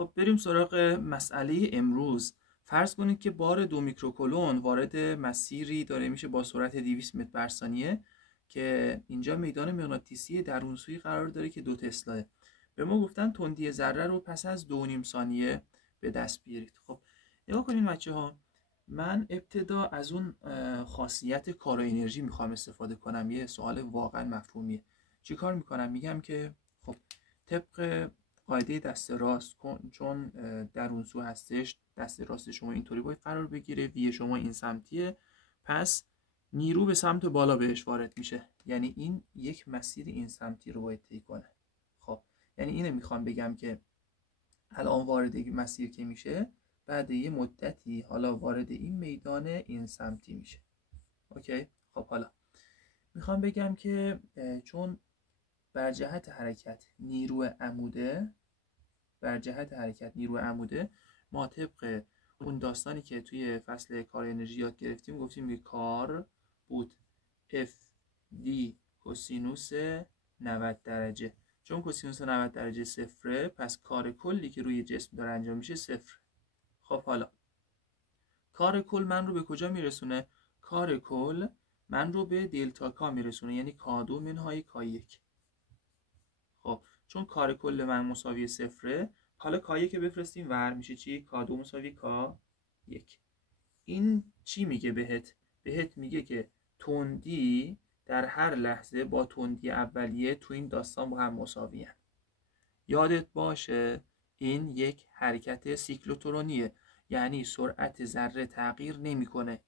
خب بریم سراغ مسئله امروز. فرض کنید که بار 2 میکروکولون وارد مسیری داره میشه با سرعت 200 متر بر ثانیه که اینجا میدان مغناطیسی درونسویی قرار داره که 2 تسلاه. به ما گفتن تندی ذره رو پس از 2.5 ثانیه به دست بیارید. خب نگاه کنید بچه‌ها، من ابتدا از اون خاصیت کار و انرژی میخوام استفاده کنم. یه سوال واقعا مفهومیه. چی کار میکنم؟ میگم که خب طبق قاعده دست راست چون درون سو هستش، دست راست شما اینطوری باید قرار بگیره، وی شما این سمتیه، پس نیرو به سمت بالا بهش وارد میشه، یعنی این یک مسیر این سمتی رو باید طی کنه. خب یعنی اینو میخوام بگم که الان وارد مسیر که میشه، بعد یه مدتی حالا وارد این میدان این سمتی میشه. اوکی؟ خب حالا میخوام بگم که چون بر جهت حرکت نیروی عموده، ما طبق اون داستانی که توی فصل کار انرژی یاد گرفتیم گفتیم که کار بود F D کوسینوس 90 درجه. چون کوسینوس 90 درجه صفره، پس کار کلی که روی جسم داره انجام میشه صفر. خب حالا کار کل من رو به کجا میرسونه؟ کار کل من رو به دلتا کا میرسونه، یعنی کا2 منهای کا1. خب چون کار کل من مساوی صفره، حالا کا1 که بفرستیم ور میشه چی؟ کا2 مساوی کا1. این چی میگه بهت میگه که تندی در هر لحظه با تندی اولیه تو این داستان با هم مساوی هست. یادت باشه این یک حرکت سیکلوترونیه، یعنی سرعت ذره تغییر نمیکنه.